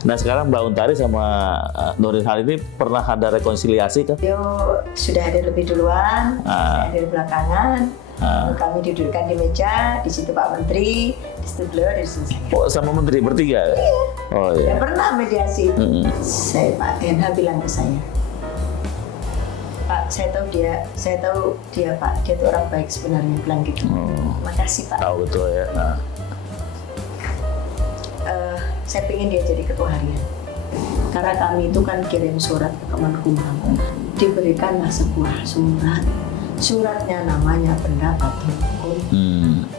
Nah sekarang Mbak Untari sama Nurdin Halid ini pernah ada rekonsiliasi kan? Beliau sudah hadir lebih duluan, saya hadir belakangan. Kami didudukkan di meja, di situ Pak Menteri, di situ beliau, di situ saya. Oh, sama Menteri bertiga? Iya. Oh iya. Dan pernah mediasi. Saya Pak NH bilang ke saya, Pak, saya tahu dia Pak, dia itu orang baik sebenarnya, bilang gitu. Makasih Pak. Tahu betul ya. Saya pengen dia jadi ketua harian. Karena kami itu kan kirim surat ke Kemenkumham, diberikanlah sebuah surat. Suratnya namanya pendapat hukum.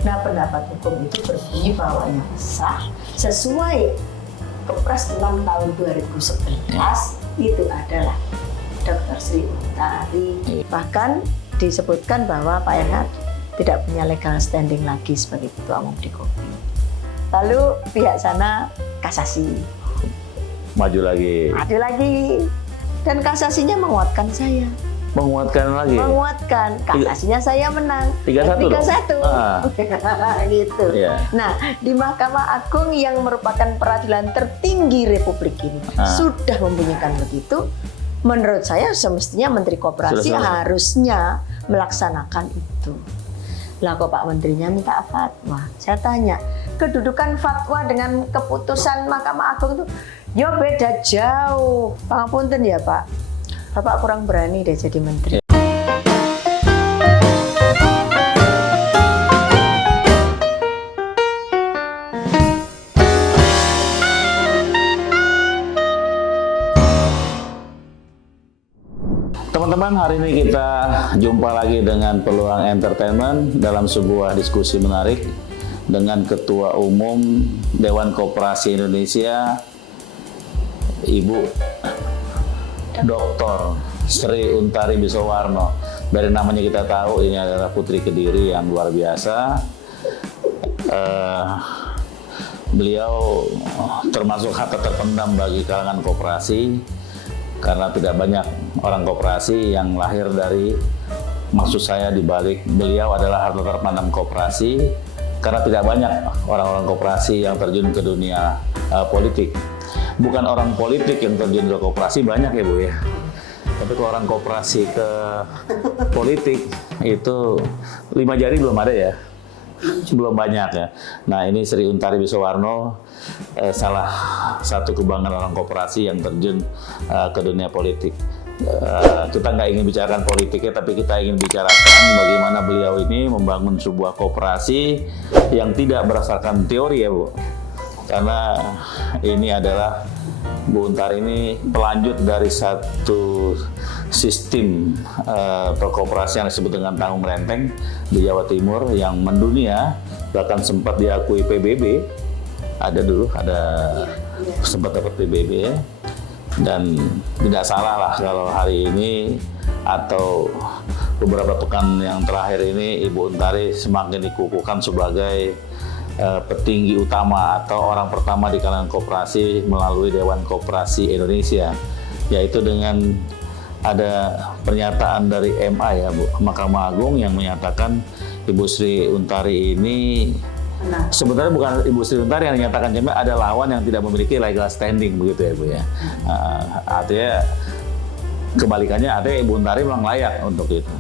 Nah, pendapat hukum itu berbunyi bahwa yang sah sesuai Kepres 6 tahun 2011 itu adalah Dr. Sri Untari. Bahkan disebutkan bahwa Pak Enhat tidak punya legal standing lagi sebagai ketua umum di Kopi. Lalu pihak sana kasasi. Maju lagi. Dan kasasinya menguatkan saya. Menguatkan lagi? Menguatkan. Kasasinya saya menang. 3-1 Gitu. Yeah. Nah, di Mahkamah Agung yang merupakan peradilan tertinggi Republik ini sudah membunyikan begitu. Menurut saya semestinya Menteri Koperasi harusnya melaksanakan itu. Lah kok Pak Menterinya minta fatwa? Saya tanya, kedudukan fatwa dengan keputusan Mahkamah Agung itu ya beda jauh. Pangapunten ya Pak, Bapak kurang berani deh jadi menteri. Teman-teman, hari ini kita jumpa lagi dengan Peluang Entertainment dalam sebuah diskusi menarik dengan Ketua Umum Dewan Koperasi Indonesia, Ibu Dr. Sri Untari Bisowarno. Dari namanya kita tahu ini adalah Putri Kediri yang luar biasa. Beliau termasuk harta terpendam bagi kalangan koperasi, karena tidak banyak orang koperasi yang lahir dari, maksud saya di balik beliau adalah harta terpendam koperasi, karena tidak banyak orang-orang koperasi yang terjun ke dunia politik. Bukan orang politik yang terjun ke koperasi banyak ya Bu ya, tapi kalau orang koperasi ke politik itu 5 jari belum ada ya. Belum banyak ya. Nah ini Sri Untari Bisowarno, salah satu kebanggaan orang koperasi yang terjun ke dunia politik. Kita nggak ingin bicarakan politiknya, tapi kita ingin bicarakan bagaimana beliau ini membangun sebuah koperasi yang tidak berdasarkan teori ya Bu. Karena ini adalah Bu Untari ini pelanjut dari satu sistem perkoperasian yang disebut dengan tanggung renteng di Jawa Timur yang mendunia, bahkan sempat diakui PBB. Sempat dapat PBB ya. Dan tidak salah lah kalau hari ini atau beberapa pekan yang terakhir ini Ibu Untari semakin dikukuhkan sebagai petinggi utama atau orang pertama di kalangan koperasi melalui Dewan Koperasi Indonesia, yaitu dengan ada pernyataan dari MA ya Bu, Mahkamah Agung yang menyatakan Ibu Sri Untari ini sebenarnya bukan Ibu Sri Untari yang menyatakan, cuma ada lawan yang tidak memiliki legal standing begitu ya Bu ya. Artinya kebalikannya, artinya Ibu Untari memang layak untuk itu.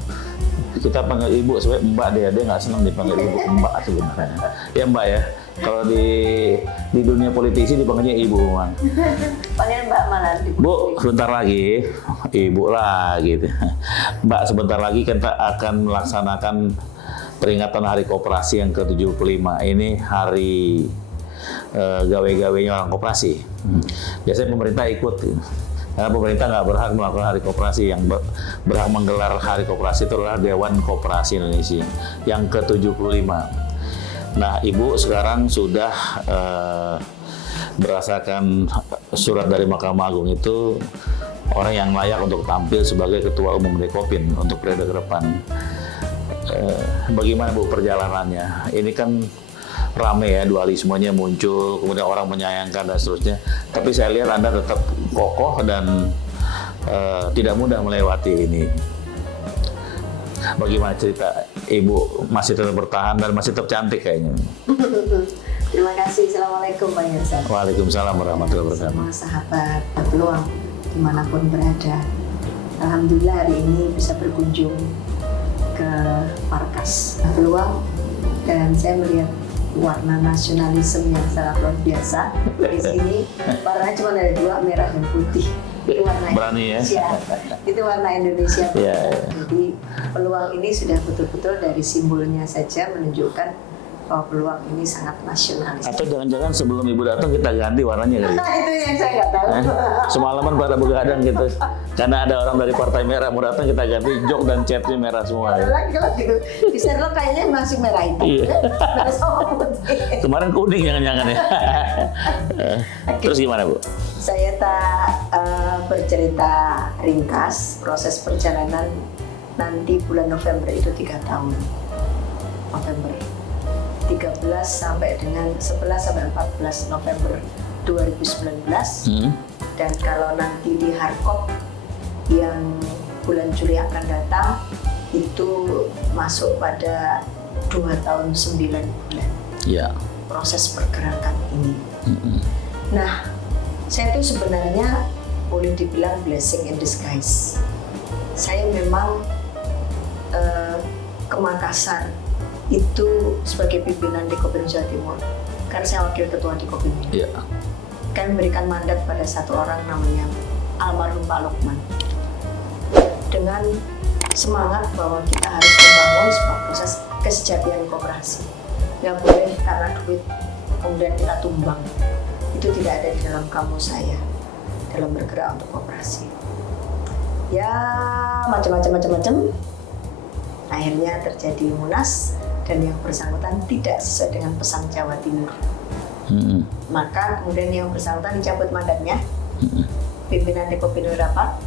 Kita panggil Ibu sebenarnya Mbak, dia nggak senang dipanggil Ibu Mbak sebenarnya. Ya Mbak ya. Kalau di dunia politisi dipanggilnya Ibu memang. Panggil Mbak malah. Bu, sebentar lagi Ibu lah gitu. Mbak, sebentar lagi kita akan melaksanakan peringatan Hari Koperasi yang ke-75. Ini hari gawe-gawenya orang koperasi. Biasanya pemerintah ikut. Karena pemerintah nggak berhak melakukan Hari Koperasi, yang berhak menggelar Hari Koperasi itu adalah Dewan Koperasi Indonesia yang ke-75. Nah, Ibu sekarang sudah berdasarkan surat dari Mahkamah Agung itu orang yang layak untuk tampil sebagai Ketua Umum Dekopin untuk periode ke depan. Bagaimana Bu perjalanannya? Ini kan rame ya, dualismenya muncul, kemudian orang menyayangkan dan seterusnya. Tapi saya lihat Anda tetap kokoh dan tidak mudah melewati ini. Bagaimana cerita Ibu masih tetap bertahan dan masih tetap cantik kayaknya? Terima kasih. Assalamualaikum Pak Yansan. Waalaikumsalam warahmatullahi wabarakatuh. Semua sahabat peluang dimanapun berada. Alhamdulillah hari ini bisa berkunjung ke markas peluang dan saya melihat warna nasionalisme yang sangat luar biasa. Di sini warnanya cuma ada dua, merah dan putih. Itu warna Berani ya? Indonesia. Itu warna Indonesia. Iya, iya. Jadi peluang ini sudah betul-betul dari simbolnya saja menunjukkan bahwa peluang ini sangat nasionalis. Atau jangan-jangan sebelum ibu datang kita ganti warnanya kali? Itu yang saya nggak tahu. Semalaman pada begadang gitu. Karena ada orang dari Partai Merah mau datang, kita ganti jok dan catnya merah semua. Ya. Lagi kalau gitu, di Sherlock kayaknya masih merah itu. Iya. Merah sama putih. Kemarin kuning jangan-jangan ya. Terus gimana Bu? Saya tak bercerita ringkas proses perjalanan nanti bulan November itu 3 tahun. November 13 sampai dengan 11 sampai 14 November 2019. Dan kalau nanti di Harkop yang bulan Juli akan datang itu masuk pada 2 tahun 9 bulan. Iya. Proses pergerakan ini. Nah, saya itu sebenarnya boleh dibilang blessing in disguise. Saya memang ke Makassar itu sebagai pimpinan di Kopin Jawa Timur. Karena saya wakil ketua di Kopin. Iya. Kami memberikan mandat pada satu orang namanya almarhum Pak Lokman. Dengan semangat bahwa kita harus membangun sebuah proses kesejahteraan koperasi. Nggak boleh karena duit kemudian kita tumbang. Itu tidak ada di dalam kamus saya dalam bergerak untuk koperasi. Ya macam-macam. Akhirnya terjadi munas dan yang bersangkutan tidak sesuai dengan pesan Jawa Timur. Maka kemudian yang bersangkutan dicabut mandatnya. Pimpinan di Kopindu rapat,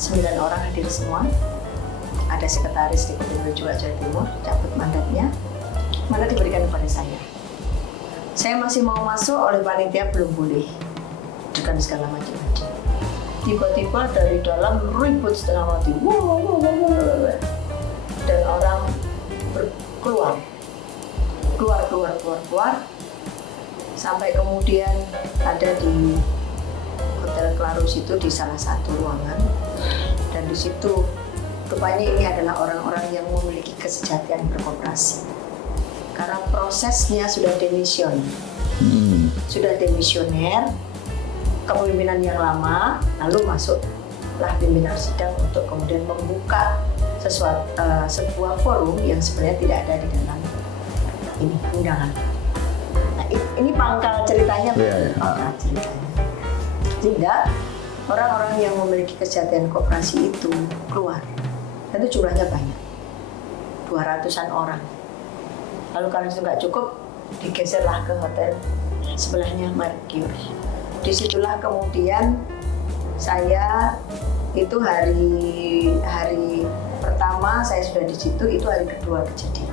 9 orang hadir semua. Ada sekretaris di Kopindu juga Jawa Timur, cabut mandatnya. Mandat diberikan kepada saya. Saya masih mau masuk, oleh panitia belum boleh. Dengan segala macam-macam. Tiba-tiba dari dalam ribut setengah mati. Dan orang keluar. Sampai kemudian ada di Hotel Clarus itu di salah satu ruangan. Dan di situ rupanya ini adalah orang-orang yang memiliki kesejahteraan berkoperasi. Karena prosesnya sudah demision. Sudah demisioner, kepemimpinan yang lama, lalu masuklah pimpinan sidang untuk kemudian membuka sebuah forum yang sebenarnya tidak ada di dalam ini undangan. Nah, ini pangkal ceritanya. Pangkal ceritanya. Sehingga orang-orang yang memiliki kesejahteraan koperasi itu keluar. Dan itu jumlahnya banyak. 200-an orang. Lalu karena itu nggak cukup, digeserlah ke hotel sebelahnya Mercury. Disitulah kemudian saya itu hari pertama saya sudah di situ, itu hari kedua kejadian.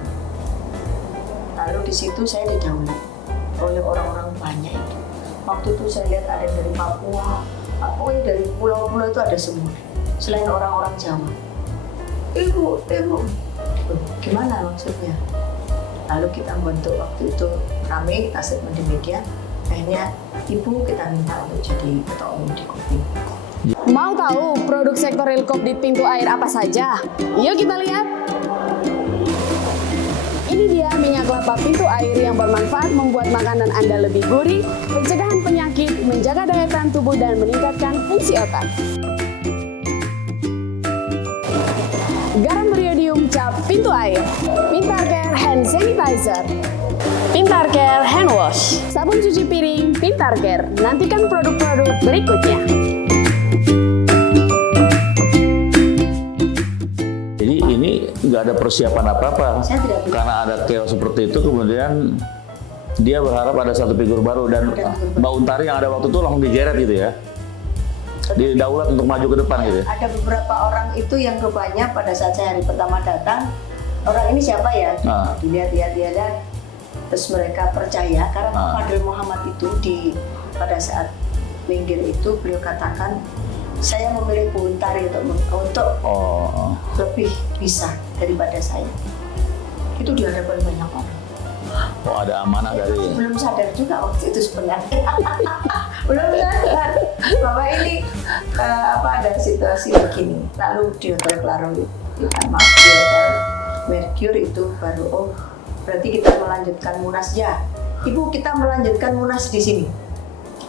Lalu di situ saya didahului oleh orang-orang banyak itu. Waktu itu saya lihat ada dari Papua, pokoknya dari pulau-pulau itu ada semua. Selain orang-orang Jawa. Ibu, gimana maksudnya? Lalu kita membentuk waktu itu rame, kita statement di media. Akhirnya Ibu kita minta untuk jadi ketua umum di Kopin. Mau tahu produk sektor Relkop di pintu air apa saja? Yuk kita lihat. Ini dia minyak kelapa pintu air yang bermanfaat membuat makanan Anda lebih gurih, pencegahan penyakit, menjaga daya tahan tubuh, dan meningkatkan fungsi otak. Garam beriodium cap pintu air, Pintar Care Hand Sanitizer, Pintar Care Hand Wash, sabun cuci piring Pintar Care. Nantikan produk-produk berikutnya. Jadi ini nggak ada persiapan apa-apa. Saya tidak punya. Karena ada chaos seperti itu, kemudian dia berharap ada satu figur baru dan Mbak Untari yang ada waktu itu langsung digeret gitu ya. Didaulat untuk maju ke depan gitu. Ada beberapa orang itu yang rupanya pada saat saya hari pertama datang, orang ini siapa ya? Dilihat, terus mereka percaya karena Pak Fadil Muhammad itu pada saat minggir itu beliau katakan, saya memilih Bu Untari untuk lebih bisa daripada saya. Itu di hadapan banyak orang. Oh, ada amanah dari. Belum sadar juga waktu itu sebenarnya. Belum sadar bahwa ini ada situasi begini. Lalu di Hotel Claro, di Hotel Mercure itu baru berarti kita melanjutkan Munas ya. Ibu, kita melanjutkan Munas di sini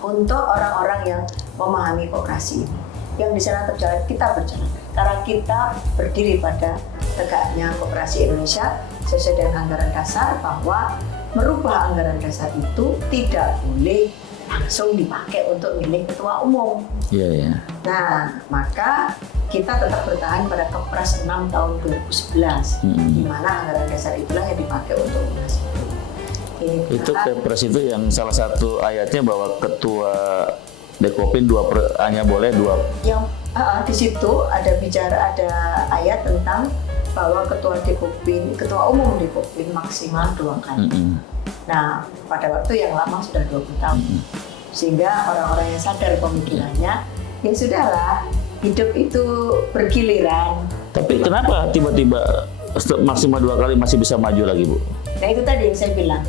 untuk orang-orang yang memahami koperasi ini. Yang di sana terjalan, kita berjalan. Karena kita berdiri pada tegaknya koperasi Indonesia sesuai dengan anggaran dasar, bahwa merubah anggaran dasar itu tidak boleh langsung dipakai untuk milih ketua umum. Iya, iya. Nah, maka kita tetap bertahan pada Kepres 6 tahun 2011, di mana anggaran dasar itulah yang dipakai untuk Munas itu. Itu Kepres itu yang salah satu ayatnya bahwa ketua Dekopin hanya boleh dua. Yang di situ ada ayat tentang bahwa ketua umum Dekopin maksimal 2 kali. Nah, pada waktu yang lama sudah 20 tahun. Sehingga orang-orang yang sadar pemikirannya, ya sudahlah, hidup itu bergiliran. Tapi kenapa tiba-tiba maksimal 2 kali masih bisa maju lagi, Bu? Nah, itu tadi yang saya bilang.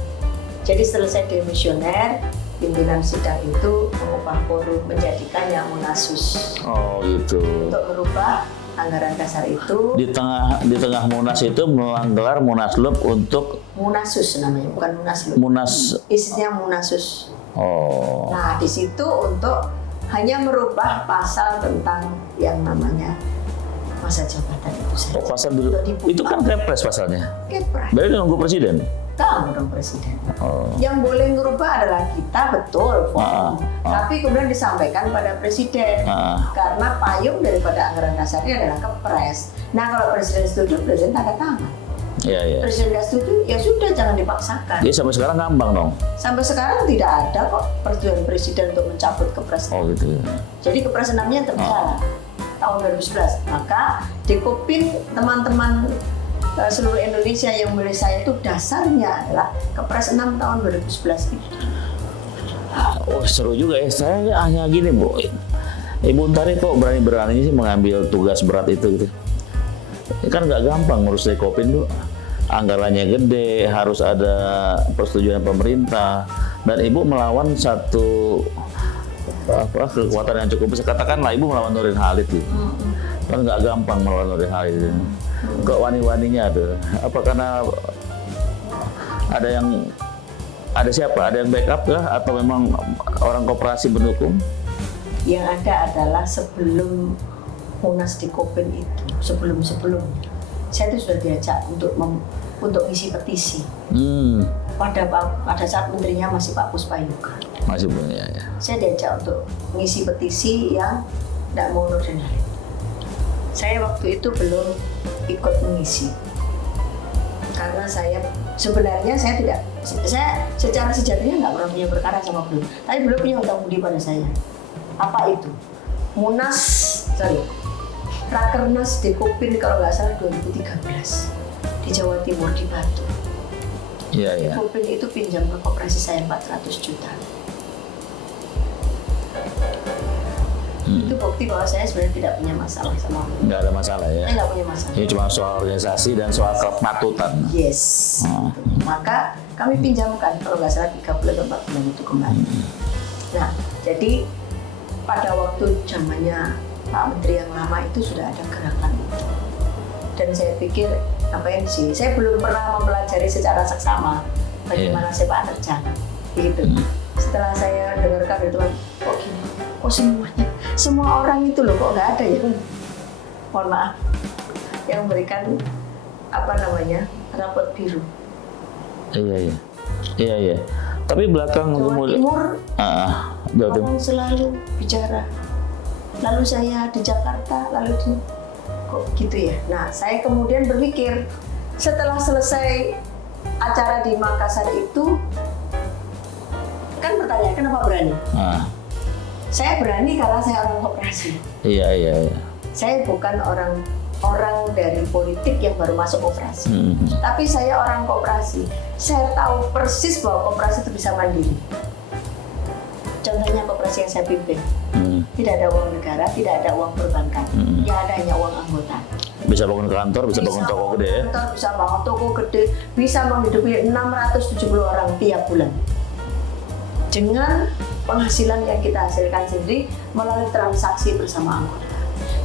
Jadi selesai demisioner, pimpinan sidang itu mengubah forum, menjadikannya Munasus. Oh, gitu. Untuk merubah anggaran dasar itu. Di tengah Munas itu menggelar Munaslup untuk Munasus namanya, bukan Munaslup. Isinya Munasus. Oh. Nah, di situ untuk hanya merubah pasal tentang yang namanya masa jabatan itu saja. Oh, pasal dulu. Itu kan Kepres pasalnya. Kepres. Berarti nunggu presiden. Tahu dong presiden. Oh. Yang boleh merubah adalah kita, betul. Tapi kemudian disampaikan pada presiden. Karena payung daripada anggaran dasarnya adalah Kepres. Nah, kalau presiden setuju, presiden tanda tangan. Iya, iya. Presiden nggak setuju, ya sudah, jangan dipaksakan. Jadi sampai sekarang ngambang dong? Sampai sekarang tidak ada kok persetujuan presiden untuk mencabut Kepres. Oh, gitu ya. Jadi Kepres 6-nya terjalan tahun 2011. Maka Dekopin, teman-teman seluruh Indonesia yang milih saya itu dasarnya adalah Kepres 6 tahun 2011 itu. Oh, seru juga ya. Saya hanya gini, Bu. Ibu Untari kok berani-beraninya sih mengambil tugas berat itu gitu. Ini kan nggak gampang ngurus Dekopin tuh. Anggarannya gede, harus ada persetujuan pemerintah, dan Ibu melawan satu kekuatan yang cukup besar. Katakanlah Ibu melawan Nurdin Halid gitu. Kan nggak gampang melawan Nurdin Halid itu. Kok wani-waninya tuh? Apa karena ada siapa? Ada yang backup kah? Atau memang orang koperasi mendukung? Yang ada adalah sebelum Munas Dekopin itu, sebelumnya saya itu sudah diajak untuk ngisi petisi. Pada saat menterinya masih Pak Puspayoga. Masih punya ya. Saya diajak untuk ngisi petisi yang tidak mau Nurdin Halid. Saya waktu itu belum ikut mengisi karena saya secara sejatinya nggak pernah punya perkara sama beliau, tapi beliau punya hutang budi pada saya. Apa itu? Rakernas Dekopin kalau nggak salah 2013 di Jawa Timur di Batu. Iya, iya. Dekopin itu pinjam ke koperasi saya 400 juta. Itu bukti bahwa saya sebenarnya tidak punya masalah sama beliau. Nggak ada masalah ya? Saya nggak punya masalah. Ini cuma soal organisasi dan soal kepatutan. Yes. Maka kami pinjamkan kalau nggak salah 3 bulan atau 4 bulan itu kembali. Nah, jadi pada waktu zamannya Pak Menteri yang lama itu sudah ada gerakan itu. Dan saya pikir, ngapain sih? Saya belum pernah mempelajari secara seksama bagaimana sepak terjang. Gitu. Setelah saya dengarkan itu, kok gini? Kok semuanya? Semua orang itu loh, kok nggak ada ya? Mohon maaf. Yang memberikan, rapot biru. Iya. Tapi belakang Jawa Timur, orang selalu bicara. Lalu saya di Jakarta, kok gitu ya? Nah, saya kemudian berpikir, setelah selesai acara di Makassar itu, kan bertanya, kenapa berani? Saya berani karena saya orang koperasi. Iya. Saya bukan orang dari politik yang baru masuk koperasi. Tapi saya orang koperasi. Saya tahu persis bahwa koperasi itu bisa mandiri. Contohnya koperasi yang saya pimpin. tidak ada uang negara, tidak ada uang perbankan. Ya ada hanya uang anggota. Bisa bangun kantor, bisa bangun toko gede ya. Kantor, bisa bangun toko gede, bisa menghidupi 670 orang tiap bulan. Dengan penghasilan yang kita hasilkan sendiri melalui transaksi bersama anggota.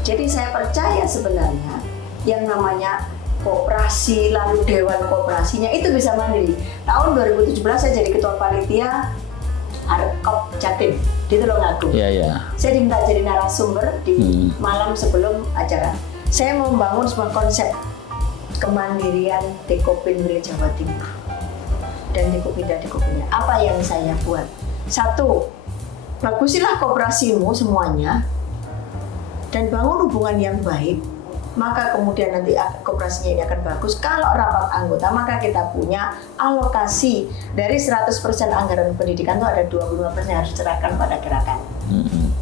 Jadi saya percaya sebenarnya yang namanya koperasi, lalu dewan koperasinya itu bisa mandiri. Tahun 2017 saya jadi ketua panitia Harkop Jatim di Tulungagung. Iya. Saya diminta jadi narasumber di malam sebelum acara. Saya membangun sebuah konsep kemandirian Dekopin Jawa Timur dan Dekopinda. Apa yang saya buat? Satu, bagusilah koperasimu semuanya dan bangun hubungan yang baik. Maka kemudian nanti koperasinya ini akan bagus. Kalau rapat anggota, maka kita punya alokasi dari 100% anggaran pendidikan itu ada 25% yang harus diserahkan pada gerakan.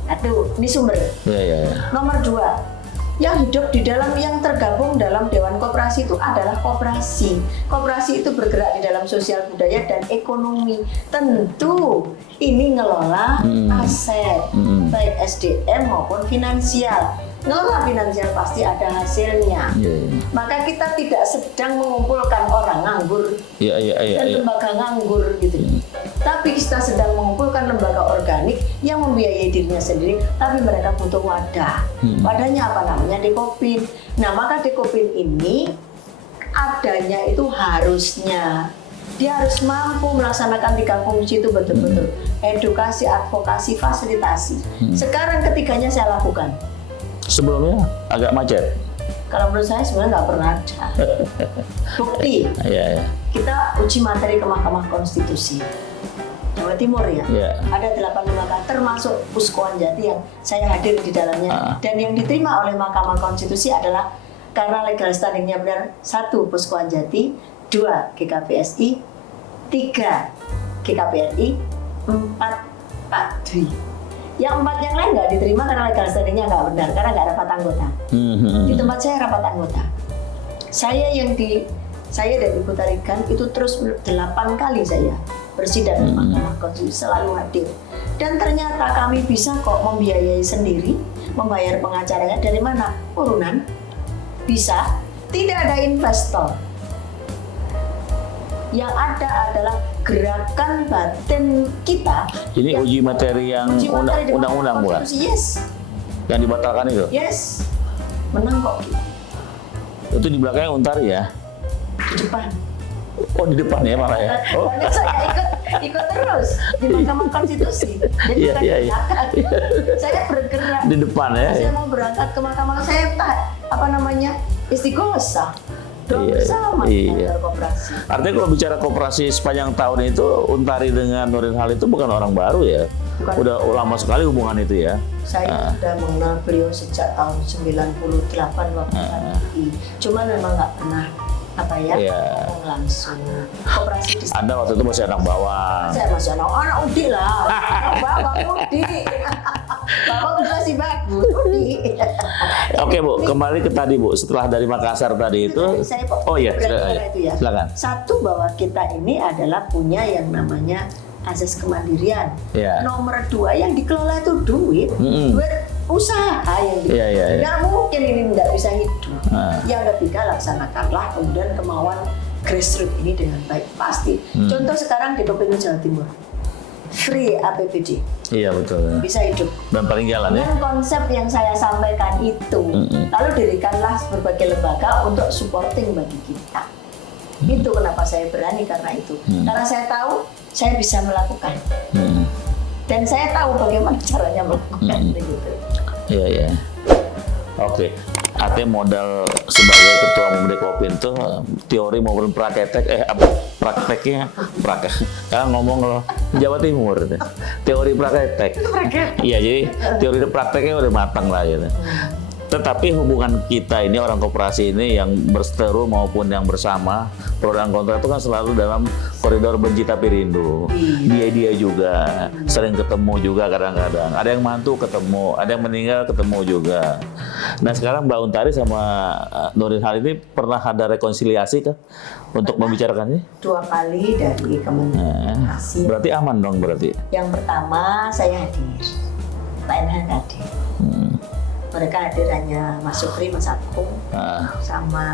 Itu, ini sumber. Iya. Nomor 2, yang hidup di dalam, yang tergabung dalam Dewan Koperasi itu adalah koperasi. Koperasi itu bergerak di dalam sosial budaya dan ekonomi. Tentu ini ngelola aset, baik SDM maupun finansial. Ngelola finansial pasti ada hasilnya. Maka kita tidak sedang mengumpulkan orang nganggur dan lembaga nganggur gitu. Tapi kita sedang mengumpulkan lembaga organik yang membiayai dirinya sendiri, tapi mereka butuh wadah. Wadahnya apa namanya? Dekopin. Nah, maka Dekopin ini adanya itu harusnya dia harus mampu melaksanakan 3 fungsi itu betul-betul edukasi, advokasi, fasilitasi. Sekarang ketiganya saya lakukan. Sebelumnya agak macet. Kalau menurut saya sebenarnya nggak pernah ada. Bukti. Iya. Kita uji materi ke Mahkamah Konstitusi Jawa Timur ya. Ada 8 lembaga termasuk Puskoan Jati yang saya hadir di dalamnya. Dan yang diterima oleh Mahkamah Konstitusi adalah karena legal standingnya benar. 1 Puskoan Jati, 2 GKPSI, 3 GKPRI, 4 Pak Dwi. Yang 4 yang lain nggak diterima karena legal standingnya nggak benar, karena nggak rapat anggota. Di tempat saya rapat anggota. Saya dan Ibu Tarigan itu terus 8 kali saya bersidang di Mahkamah Konstitusi, selalu hadir. Dan ternyata kami bisa kok membiayai sendiri, membayar pengacaranya. Dari mana? Urunan. Bisa. Tidak ada investor. Yang ada adalah gerakan batin kita. Ini uji materi yang undang-undang bukan? Yes. Yang dibatalkan itu? Yes. Menang kok. Itu di belakangnya Untari ya? Di depan. Oh, di depan ya malah ya? Oh. Karena saya ikut terus di Mahkamah Konstitusi. Jadi bukan di belakang. Saya bergerak. Di depan ya? Saya mau berangkat ke Mahkamah, saya istighosah. Bersama koperasi. Artinya kalau bicara koperasi sepanjang tahun itu, Untari dengan Nurdin Halid itu bukan orang baru ya? Udah lama sekali hubungan itu ya? Saya sudah mengenal beliau sejak tahun 98 waktu KPI. Cuman memang nggak pernah ngomong langsung. Koperasi di Anda waktu itu masih anak bawang. Saya masih anak udik lah. Bapak udik. Bapak kan masih bagus, udik. Oke Bu, kembali ke tadi Bu. Setelah dari Makassar tadi itu, silakan. 1, bahwa kita ini adalah punya yang namanya asas kemandirian. Nomor 2, yang dikelola itu duit usaha yang dikelola. Nggak mungkin ini nggak bisa hidup. Yang ketiga, laksanakanlah kemudian kemauan grassroots ini dengan baik, pasti. Contoh sekarang di Dekopin Jawa Timur, free APBD. Iya betul. Bisa hidup. Dan paling jalan ya. Dengan konsep yang saya sampaikan itu, lalu dirikanlah berbagai lembaga untuk supporting bagi kita. Itu kenapa saya berani, karena itu. Karena saya tahu saya bisa melakukan. Dan saya tahu bagaimana caranya melakukan begitu. Iya. Oke. Artinya modal sebagai ketua umum Dekopin tuh teori maupun prakteknya kan ngomong loh Jawa Timur teori praktek. Iya, jadi teori prakteknya udah matang lah gitu. Tetapi hubungan kita ini orang koperasi ini yang berseteru maupun yang bersama pro dan kontra itu kan selalu dalam koridor benci tapi rindu. Dia juga sering ketemu juga kadang-kadang. Ada yang mantu ketemu, ada yang meninggal ketemu juga. Nah sekarang Mbak Untari sama Nurdin Halid ini pernah ada rekonsiliasi kah untuk membicarakannya? 2 kali dari Kementerian. Berarti aman dong berarti? Yang pertama saya hadir, Pak Enhan hadir. mereka hadir hanya Mas Sukri, Mas Agung, sama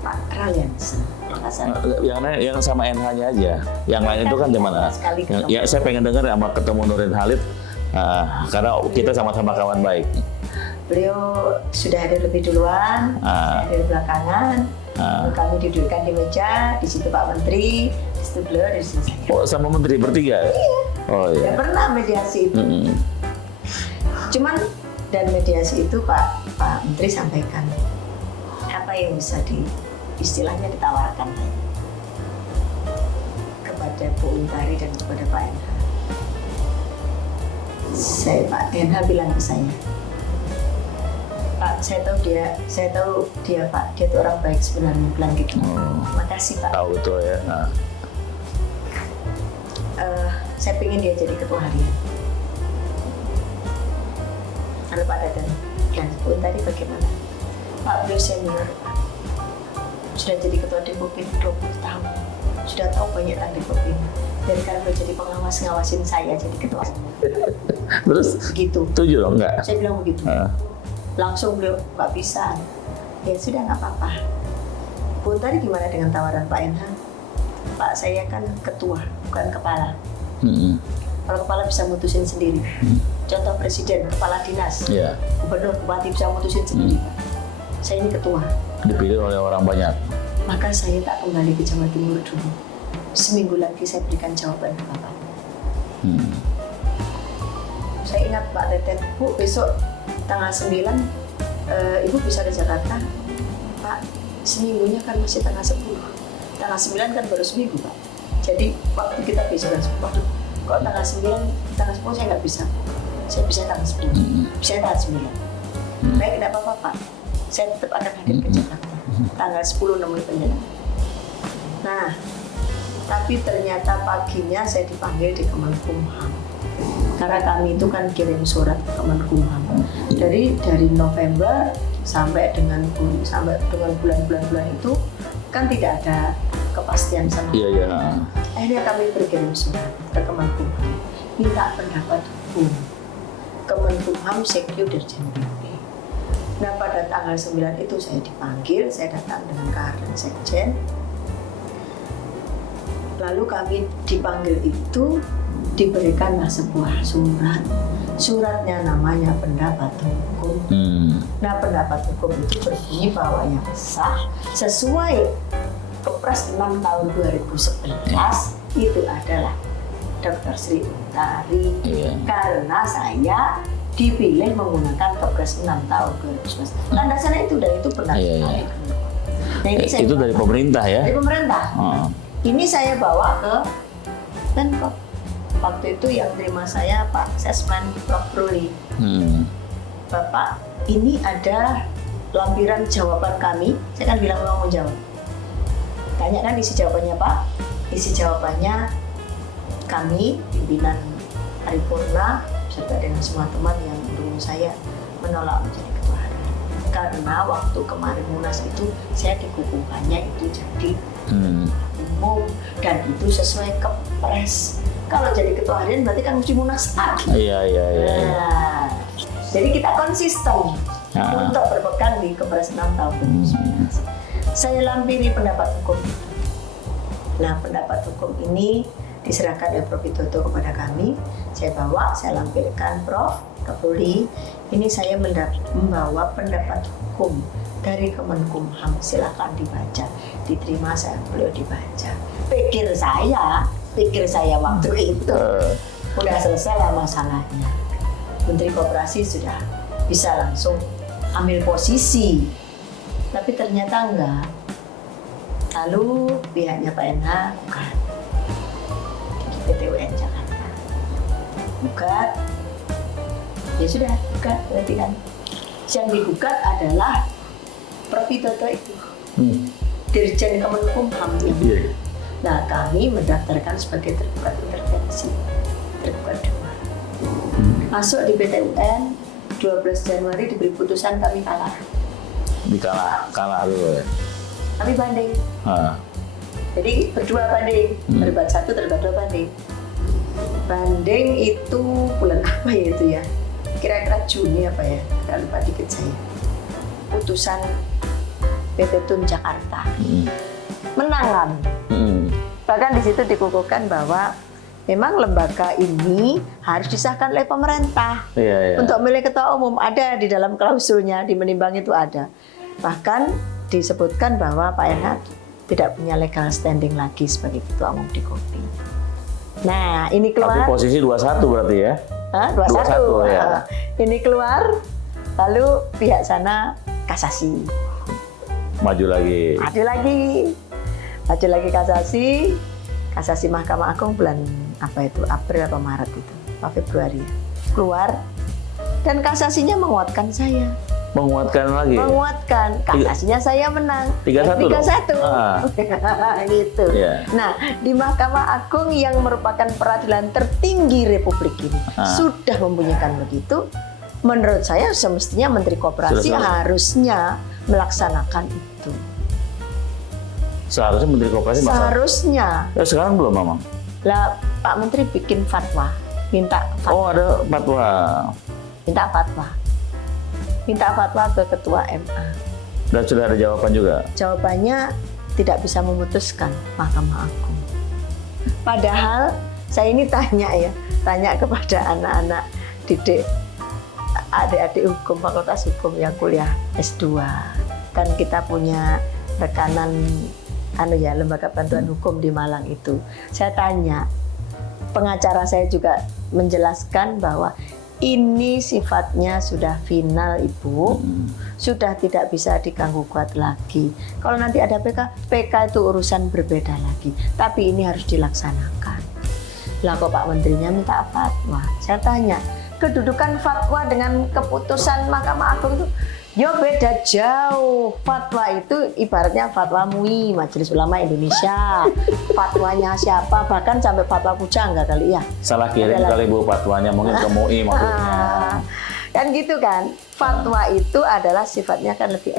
Pak Raliansen. Yang sama NH-nya aja. Yang lain itu kan di mana? Sekali ketemu. Ya, saya pengen dengar sama ketemu Nurdin Halid, karena kita sama-sama kawan baik. Beliau sudah hadir lebih duluan, saya hadir belakangan. Kami dudukkan di meja, di situ Pak Menteri, di situ beliau, di situ saya. Oh, sama Menteri bertiga? Iya. Oh iya. Ya pernah mediasi itu. Cuman dan mediasi itu Pak Menteri sampaikan apa yang bisa istilahnya ditawarkan kepada Bu Untari dan kepada Pak NH. Pak NH bilang ke saya, Pak, saya tahu dia Pak, dia itu orang baik sebenarnya, bilang gitu. Makasih Pak. Tahu betul ya. Saya pengen dia jadi ketua harian. Lalu Pak Dadan dan Bu Untari bagaimana? Pak, beliau senior Pak. Sudah jadi ketua Depopin 20 tahun. Sudah tahu banyak tentang Depopin. Dan kan beliau jadi pengawas, ngawasin saya jadi ketua. Terus? Begitu. Setuju dong, enggak? Saya bilang begitu. Langsung beliau, nggak bisa. Ya sudah, nggak apa-apa. Bu Untari gimana dengan tawaran Pak NH? Pak, saya kan ketua, bukan kepala. Kalau kepala bisa mutusin sendiri. Contoh presiden, kepala dinas, gubernur, bupati bisa mutusin sendiri. Saya ini ketua. Dipilih oleh orang banyak. Maka saya tak kembali ke Jawa Timur dulu. Seminggu lagi saya berikan jawaban ke Bapak. Saya ingat Pak Teten, Bu, besok tanggal 9 Ibu bisa ke Jakarta. Pak, seminggunya kan masih tanggal 10. Tanggal 9 kan baru seminggu Pak. Jadi waktu kita besok kan 10. Kalau tanggal 9, tanggal 10 saya nggak bisa. Saya bisa tanggal 10, bisa tanggal 9. Baik, tidak apa-apa Pak. Saya tetap akan hadir ke Jakarta. Tanggal 10 nemui penjenengan. Nah, tapi ternyata paginya saya dipanggil di Kemenkumham. Karena kami itu kan kirim surat ke Kemenkumham. Dari November sampai dengan bulan-bulan itu kan tidak ada kepastian sama. Iya. Akhirnya kami berkirim surat ke Kemenkumham, minta pendapat hukum. Kemenkumham Sekju Dirjen BP. Nah, pada tanggal 9 itu saya dipanggil, saya datang dengan kehadiran Sekjen. Lalu kami dipanggil itu diberikanlah sebuah surat. Suratnya namanya pendapat hukum. Nah, pendapat hukum itu berbunyi bahwa yang sah sesuai Kepres 6 tahun 2011 itu adalah Dr. Sri Untari. Karena saya dipilih menggunakan Kepres 6 tahun 2011. Landasannya itu, dan itu benar sekali. Nah, ini saya itu dari pemerintah ya? Dari pemerintah. Ini saya bawa ke Pemkop. Waktu itu yang terima saya Pak Sesman Prof. Bruli. Bapak, ini ada lampiran jawaban kami. Saya kan bilang mau jawab. Tanya kan isi jawabannya Pak. Isi jawabannya kami, pimpinan Paripurna, beserta dengan semua teman yang mendukung saya, menolak menjadi ketua harian. Karena waktu kemarin Munas itu saya dikukuhkannya itu jadi umum dan itu sesuai Kepres. Kalau jadi ketua harian berarti kan mesti Munas lagi. Iya. Nah, jadi kita konsisten untuk berpegang di Kepres 6 tahun 2019. Saya lampiri pendapat hukum. Nah, pendapat hukum ini diserahkan oleh Prof. Widodo kepada kami. Saya bawa, saya lampirkan Prof. Kapolri. Ini saya membawa pendapat hukum dari Kemenkumham. Silakan dibaca. Diterima, saya beliau dibaca. Pikir saya waktu itu udah selesai lah masalahnya. Menteri Koperasi sudah bisa langsung ambil posisi. Tapi ternyata enggak. Lalu pihaknya Pak NH bukan. PT UN Jakarta. Gugat. Ya sudah, gugat berarti kan. Yang digugat adalah Prof. Widodo itu. Dirjen Kemenkumham. Nah, kami mendaftarkan sebagai tergugat intervensi. Tergugat 2. Masuk di PT UN 12 Januari diberi putusan, kami kalah. Kalah dulu ya. Kami banding. Jadi berdua banding, terlibat 1, terlibat 2 banding. Banding itu bulan apa ya itu ya? Kira-kira Juni apa ya, agak lupa dikit saya. Putusan PT Tun Jakarta. Menang kami. Bahkan di situ dikukuhkan bahwa memang lembaga ini harus disahkan oleh pemerintah. Iya. Untuk milih ketua umum ada di dalam klausulnya, di menimbang itu ada. Bahkan disebutkan bahwa Pak Enhat tidak punya legal standing lagi sebagai ketua umum di Kopi. Nah, ini Tapi keluar. posisi 21 berarti ya? Hah? 21. ya. Ini keluar, lalu pihak sana kasasi. Maju lagi. Maju lagi kasasi Mahkamah Agung bulan apa itu, April apa Maret itu, apa Februari ya. Keluar, dan kasasinya menguatkan saya. Menguatkan lagi? Menguatkan, kasasinya saya menang. 3-1 Gitu. Yeah. Nah, di Mahkamah Agung yang merupakan peradilan tertinggi Republik ini sudah membunyikan begitu. Menurut saya semestinya Menteri Koperasi harusnya melaksanakan itu. Seharusnya Menteri Koperasi Seharusnya. Ya, sekarang belum, Mamang? Lah, Pak Menteri bikin fatwa, minta fatwa. Oh, ada fatwa. Minta fatwa ke Ketua MA. Dan sudah ada jawaban juga? Jawabannya tidak bisa memutuskan Mahkamah Agung. Padahal saya ini tanya kepada anak-anak didik, adik-adik hukum, fakultas hukum yang kuliah S2. Kan kita punya rekanan lembaga bantuan hukum di Malang itu. Saya tanya, pengacara saya juga menjelaskan bahwa ini sifatnya sudah final, Ibu. Sudah tidak bisa diganggu gugat lagi. Kalau nanti ada PK itu urusan berbeda lagi. Tapi ini harus dilaksanakan. Lah kok Pak Menterinya minta fatwa? Saya tanya, kedudukan fatwa dengan keputusan Mahkamah Agung itu beda jauh. Fatwa itu ibaratnya fatwa MUI, Majelis Ulama Indonesia. Fatwanya siapa? Bahkan sampai fatwa pujangga kali ya. Salah kirim kali Bu fatwanya, mungkin ke MUI maksudnya. Kan gitu kan. Fatwa itu adalah sifatnya kan lebih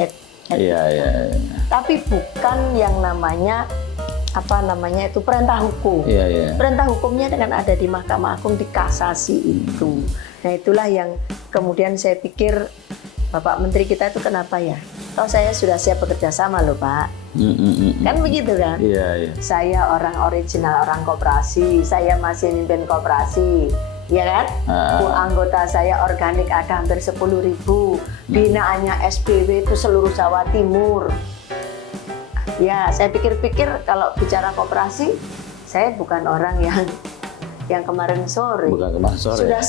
Iya. Tapi bukan yang namanya itu perintah hukum. Iya. Perintah hukumnya dengan ada di Mahkamah Agung, di kasasi itu. Nah, itulah yang kemudian saya pikir Bapak Menteri kita itu kenapa ya? Kalau saya sudah siap bekerja sama loh Pak. Kan begitu kan? Iya. Saya orang original, orang koperasi. Saya masih mimpin koperasi. Ya kan? Anggota saya organik ada hampir 10.000. Binaannya SPW itu seluruh Jawa Timur. Ya, saya pikir-pikir kalau bicara koperasi, saya bukan orang yang kemarin sore. Bukan kemarin sore. Sudah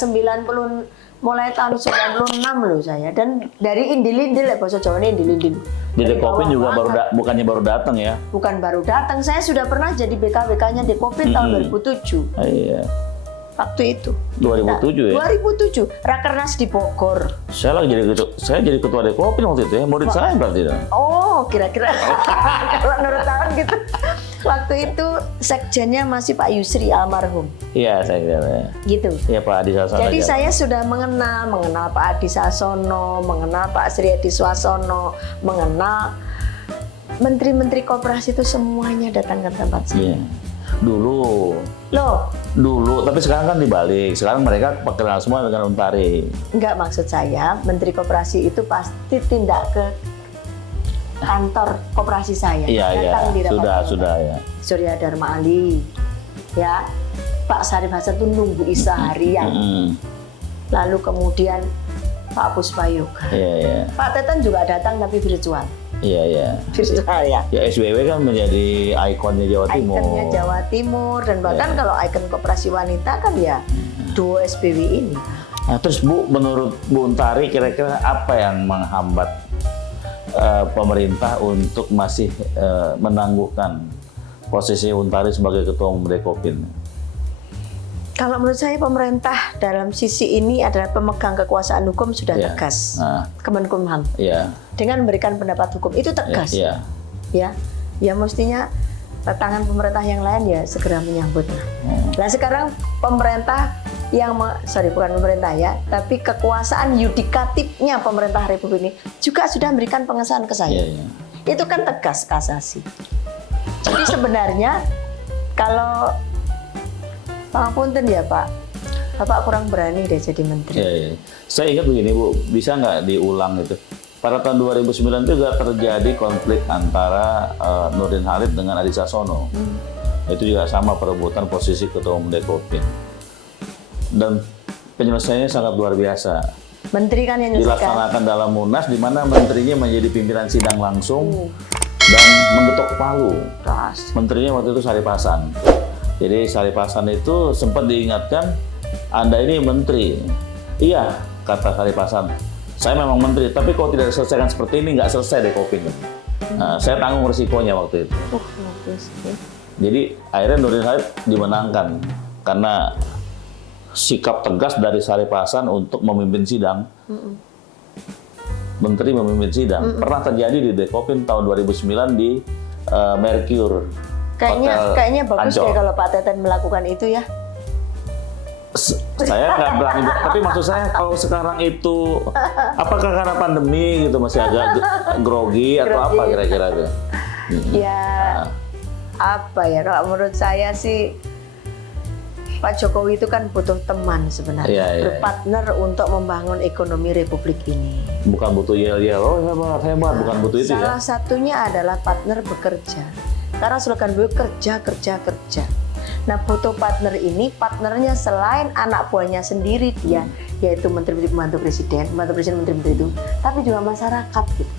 mulai tahun 96 loh saya, dan dari indil-indil ya, bahasa Jawa ini indil-indil. Di Dekopin juga bukannya baru datang ya? Bukan baru datang, saya sudah pernah jadi BK-BK-nya Dekopin tahun 2007. Iya. Waktu itu. 2007 ya? 2007, Rakernas di Bogor. Saya jadi ketua Dekopin waktu itu ya, murid saya berarti. Oh, kira-kira kalau menurut tahun gitu. Waktu itu sekjennya masih Pak Yusri almarhum. Iya, saya kira. Gitu. Iya, Pak Adi Sasono. Jadi saya sudah mengenal Pak Adi Sasono, mengenal Pak Sri Edi Swasono, mengenal menteri-menteri koperasi itu semuanya datang ke tempat saya. Iya. Dulu, tapi sekarang kan dibalik. Sekarang mereka kenal semua dengan Untari. Enggak, maksud saya menteri koperasi itu pasti tindak ke kantor koperasi saya. Iya. Sudah ya. Surya Dharma Ali, ya, Pak Sarif Hasan itu nunggu seharian. Lalu kemudian Pak Puspayoga. Iya. Pak Teten juga datang tapi virtual. Iya. Virtual ya. Ya, SBW kan menjadi ikonnya Jawa Timur. Ikonnya Jawa Timur, dan bahkan kalau ikon koperasi wanita kan ya duo SBW ini. Nah, terus Bu, menurut Bu Untari kira-kira apa yang menghambat pemerintah untuk masih menangguhkan posisi Untari sebagai ketua umum Dekopin? Kalau menurut saya pemerintah dalam sisi ini adalah pemegang kekuasaan hukum sudah tegas. Kemenkumham. Dengan memberikan pendapat hukum itu tegas. Ya mestinya tangan pemerintah yang lain ya segera menyambutnya. Nah, sekarang pemerintah bukan pemerintah ya, tapi kekuasaan yudikatifnya pemerintah Republik ini juga sudah memberikan pengesahan ke saya. Itu kan tegas kasasi. Jadi sebenarnya kalau Pangapunten ya Pak, Bapak kurang berani deh jadi menteri. Ya. Saya ingat begini Bu, bisa nggak diulang itu? Pada tahun 2009 itu juga terjadi konflik antara Nurdin Halid dengan Adi Sasono. Itu juga sama perebutan posisi Ketua Umum Dekopin. Dan penyelesaiannya sangat luar biasa. Menteri kan yang nyelesaikan. Dilaksanakan dalam Munas, di mana menterinya menjadi pimpinan sidang langsung dan menggetok palu. Menterinya waktu itu Syarif Hasan. Jadi Syarif Hasan itu sempat diingatkan, Anda ini menteri. Iya, kata Syarif Hasan. Saya memang menteri, tapi kalau tidak diselesaikan seperti ini, nggak selesai Dekopin. Nah, saya tanggung risikonya waktu itu. Jadi akhirnya Nurdin Halid dimenangkan karena sikap tegas dari Syarif Hasan untuk memimpin sidang. Menteri memimpin sidang. Pernah terjadi di Dekopin tahun 2009 di Mercure. Kayaknya bagus deh kalau Pak Teten melakukan itu ya. Saya nggak berani, tapi maksud saya kalau sekarang itu apakah karena pandemi gitu masih agak grogi atau apa kira-kira gitu? Ya apa ya, kalau menurut saya sih Pak Jokowi itu kan butuh teman sebenarnya, berpartner untuk membangun ekonomi Republik ini. Bukan butuh yel-yel, oh hebat, bukan butuh itu ya. Salah satunya adalah partner bekerja, karena slogan beliau kerja. Nah, butuh partner ini, partnernya selain anak buahnya sendiri dia, yaitu menteri-menteri pembantu presiden, menteri-menteri itu, tapi juga masyarakat gitu.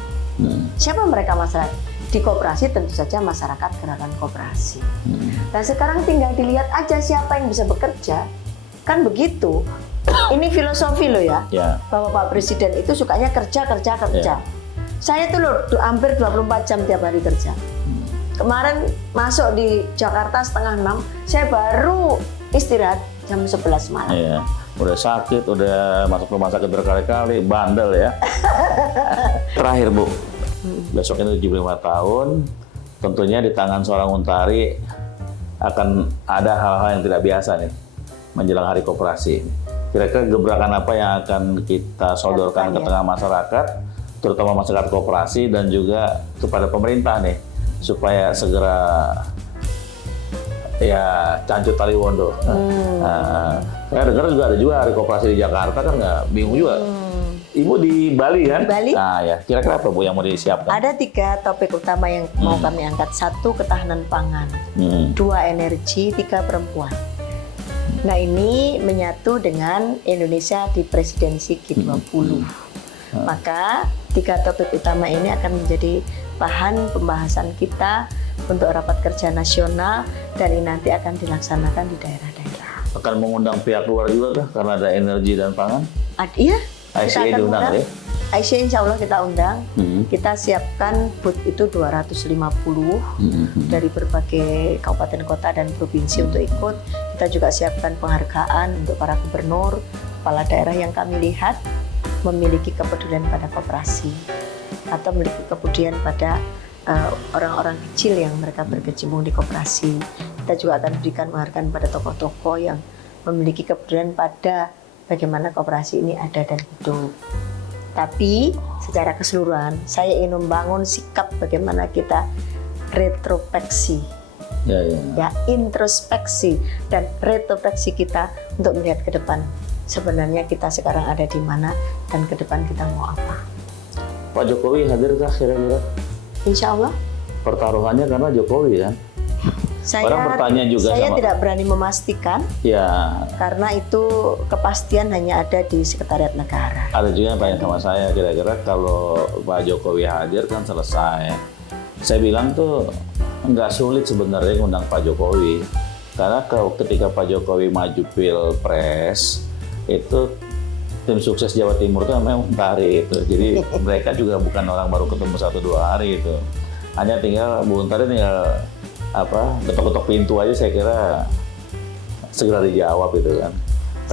Siapa mereka masyarakat? Di koperasi tentu saja masyarakat gerakan koperasi. Dan sekarang tinggal dilihat aja siapa yang bisa bekerja, kan begitu. Ini filosofi loh ya, bahwa Pak Presiden itu sukanya kerja. Saya tuh loh hampir 24 jam tiap hari kerja. Kemarin masuk di Jakarta 5:30, saya baru istirahat jam 11 malam. Iya, udah sakit, udah masuk rumah sakit berkali-kali, bandel ya. Terakhir Bu, besok ini 75 tahun, tentunya di tangan seorang Untari akan ada hal-hal yang tidak biasa nih menjelang Hari Koperasi. Kira-kira gebrakan apa yang akan kita sodorkan ke tengah masyarakat, terutama masyarakat koperasi dan juga kepada pemerintah nih, supaya segera ya Cancut Taliwondo. Saya dengar juga ada Hari Koperasi di Jakarta kan, nggak bingung juga. Ibu di Bali kan? Di Bali. Nah ya, kira-kira apa Bu yang mau disiapkan? Ada 3 topik utama yang mau kami angkat. 1, ketahanan pangan. 2, energi. 3, perempuan. Nah ini menyatu dengan Indonesia di presidensi G20. Maka 3 topik utama ini akan menjadi bahan pembahasan kita untuk rapat kerja nasional dan ini nanti akan dilaksanakan di daerah-daerah. Akan mengundang pihak luar juga kah karena ada energi dan pangan? Iya. ICA diundang ya? ICA insya Allah kita undang. Kita siapkan booth itu 250 dari berbagai kabupaten kota dan provinsi untuk ikut. Kita juga siapkan penghargaan untuk para gubernur, kepala daerah yang kami lihat memiliki kepedulian pada koperasi atau memiliki kepedulian pada orang-orang kecil yang mereka berkecimpung di koperasi. Kita juga akan berikan penghargaan pada tokoh-tokoh yang memiliki kepedulian pada bagaimana koperasi ini ada dan hidup. Tapi secara keseluruhan saya ingin membangun sikap bagaimana kita retrospeksi, ya introspeksi dan retrospeksi kita untuk melihat ke depan. Sebenarnya kita sekarang ada di mana dan ke depan kita mau apa. Pak Jokowi hadirkah kira-kira? Insya Allah. Pertaruhannya karena Jokowi kan? Orang bertanya juga saya sama, tidak berani memastikan, karena itu kepastian hanya ada di Sekretariat Negara. Ada juga yang tanya sama saya, kira-kira kalau Pak Jokowi hadir kan selesai. Saya bilang tuh nggak sulit sebenarnya ngundang Pak Jokowi, karena ketika Pak Jokowi maju Pilpres itu tim sukses Jawa Timur itu namanya Untari itu. Jadi mereka juga bukan orang baru ketemu 1-2 hari itu. Hanya tinggal Bu Untari tinggal ketok-ketok pintu aja, saya kira segera dijawab itu kan.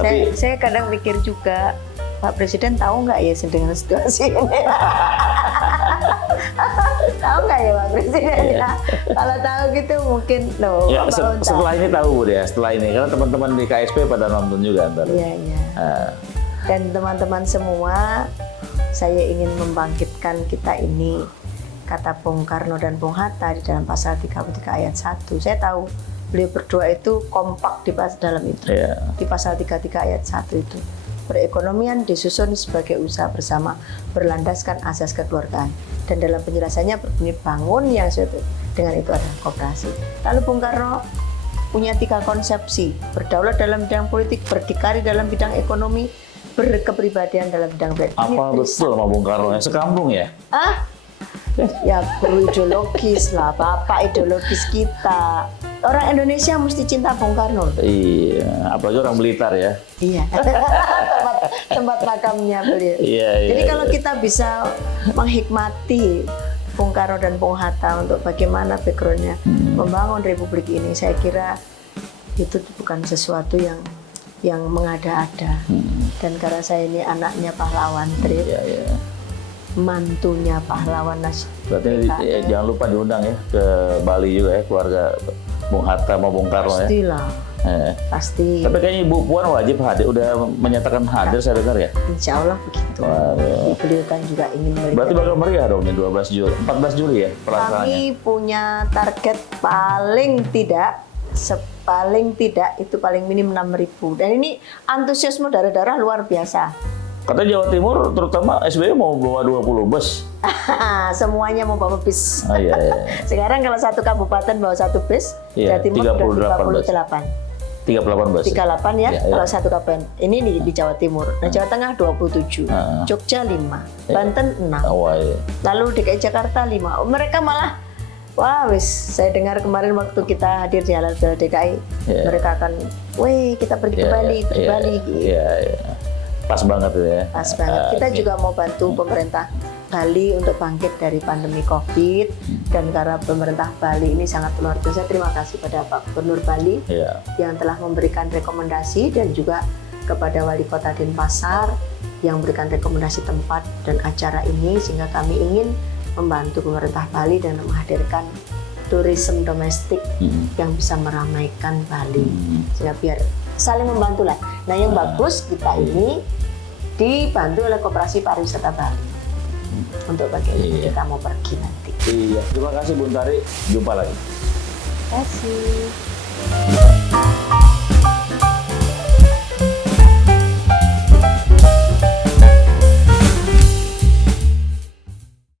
Tapi saya kadang mikir juga, Pak Presiden tahu nggak ya dengan situasi ini? Tahu nggak ya Pak Presiden? Ya? Kalau tahu gitu mungkin loh. Ya, setelah ini tahu Bu ya, setelah ini karena teman-teman di KSP pada nonton juga ntar. Iya. Dan teman-teman semua, saya ingin membangkitkan kita ini. Kata Bung Karno dan Bung Hatta di dalam pasal 33 ayat 1. Saya tahu beliau berdua itu kompak di dalam itu. Iya. Di pasal 33 ayat 1 itu. Perekonomian disusun sebagai usaha bersama berlandaskan asas kekeluargaan. Dan dalam penjelasannya berbunyi bangun yang sesuai dengan itu adalah koperasi. Lalu Bung Karno punya 3 konsepsi, berdaulat dalam bidang politik, berdikari dalam bidang ekonomi, berkepribadian dalam bidang politik. Apa betul sama Bung Karno? Sekampung ya? Ya berideologis lah, bapak ideologis kita. Orang Indonesia mesti cinta Bung Karno. Iya, apalagi orang Blitar ya. Iya, tempat makamnya beliau. Iya, Jadi iya, kalau iya. kita bisa menghikmati Bung Karno dan Bung Hatta untuk bagaimana backgroundnya membangun Republik ini, saya kira itu bukan sesuatu yang mengada-ada. Dan karena saya ini anaknya pahlawan Trip, Iya, iya. mantunya pahlawan nasional. Berarti jangan lupa diundang ya ke Bali juga ya, keluarga Bung Hatta sama Bung Karno ya. Pastilah, pasti. Tapi kayaknya Ibu Puan wajib hadir, udah menyatakan hadir saya dengar ya. Insya Allah begitu. Waduh. Beliau kan juga ingin melihat. Berarti bakal meriah dong nih 14 Juli ya pelaksanaannya. Kami punya target paling tidak itu paling minim 6.000. Dan ini antusiasme darah-darah luar biasa. Katanya Jawa Timur terutama SBY mau bawa 20 bus. Semuanya mau bawa bis. Ah, iya, iya. Sekarang kalau satu kabupaten bawa satu bis, Iya, Jawa Timur sudah 38 38. 38 bus. 38 ya, Iya, iya. kalau satu kabupaten. Ini di Jawa Timur. Nah, Jawa Tengah 27, Jogja 5, Banten 6. Oh, iya. Lalu DKI Jakarta 5. Mereka malah, wah wis, saya dengar kemarin waktu kita hadir di Halal Bihalal DKI, Yeah. mereka akan, weh kita pergi ke Iya, Bali, iya, pergi iya, Bali. Gitu. Iya, iya. Pas banget itu ya. Pas banget. Kita Oke. juga mau bantu pemerintah Bali untuk bangkit dari pandemi COVID, dan karena pemerintah Bali ini sangat luar biasa. Terima kasih pada Pak Gubernur Bali Iya. yang telah memberikan rekomendasi, dan juga kepada Wali Kota Denpasar yang memberikan rekomendasi tempat dan acara ini, sehingga kami ingin membantu pemerintah Bali dan menghadirkan turisme domestik yang bisa meramaikan Bali, sehingga biar saling membantu lah. Nah, yang bagus kita ini dibantu oleh Koperasi Pariwisata Bali untuk bagaimana Iya. kita mau pergi nanti. Iya. Terima kasih Bun Tari. Jumpa lagi. Terima kasih.